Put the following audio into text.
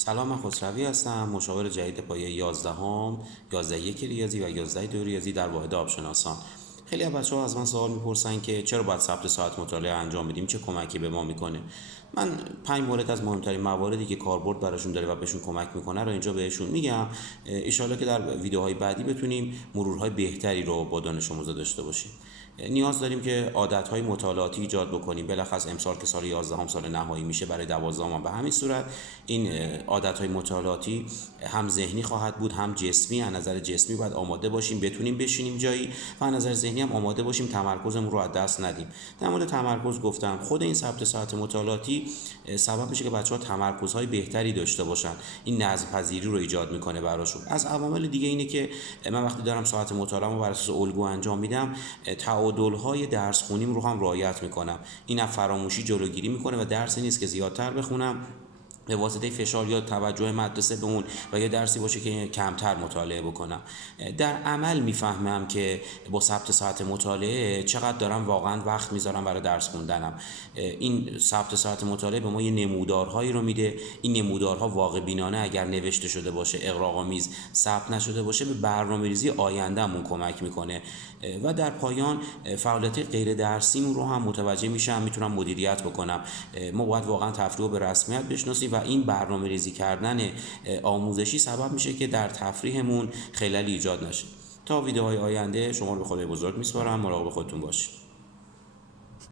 سلام، من خسروی هستم، مشاور جدید پایه 11 11 ریاضی و 11 ریاضی در واحد آبشناسان. خیلی از بچه‌ها از من سوال میپرسن که چرا باید ثبت ساعت مطالعه انجام بدیم، چه کمکی به ما میکنه. من 5 مورد از مهمترین مواردی که کاربرد براشون داره و بهشون کمک میکنه رو اینجا بهشون میگم. ان که در ویدیوهای بعدی بتونیم مرورهای بهتری رو با دانش آموزا داشته باشیم. نیاز داریم که عادت‌های مطالعاتی ایجاد بکنیم. بالاخص امسال که سال 11 سال نهایی میشه، برای 12 به همین صورت این عادت‌های مطالعاتی هم ذهنی خواهد بود هم جسمی. از نظر جسمی باید آماده باشیم بتونیم بشینیم جایی و از نظر ذهنی هم آماده باشیم تمرکزمون رو از دست ندیم. در مورد تمرکز گفتم، خود این ثبت ساعت مطالعاتی سبب میشه که بچه‌ها تمرکزهای بهتری داشته باشن. این نظم پذیری رو ایجاد میکنه براشون. از عوامل دیگه اینه که من وقتی دارم ساعت مطالعه‌مو بر اساس الگو انجام میدم، تعادل‌های درس خونیم رو هم رعایت میکنم. این از فراموشی جلوگیری میکنه و درسی نیست که زیادتر بخونم به واسطه فشار یا توجه مدرسه به اون و یا درسی باشه که کمتر مطالعه بکنم. در عمل میفهمم که با ثبت ساعت مطالعه چقدر دارم واقعا وقت میذارم برای درس خوندنم. این ثبت ساعت مطالعه به ما یه نمودارهایی رو میده. این نمودارها واقع بینانه اگر نوشته شده باشه، اغراق‌آمیز ثبت نشده باشه، به برنامه‌ریزی آیندهمون کمک میکنه و در پایان فعالیت غیر درسیمون رو هم متوجه میشم، میتونم مدیریت بکنم. ما باید واقعا تفریح رو به رسمیت بشناسیم و این برنامه‌ریزی کردن آموزشی سبب میشه که در تفریحمون خللی ایجاد نشه. تا ویدیوهای آینده شما رو به خدای بزرگ میسپارم. مراقب خودتون باشید.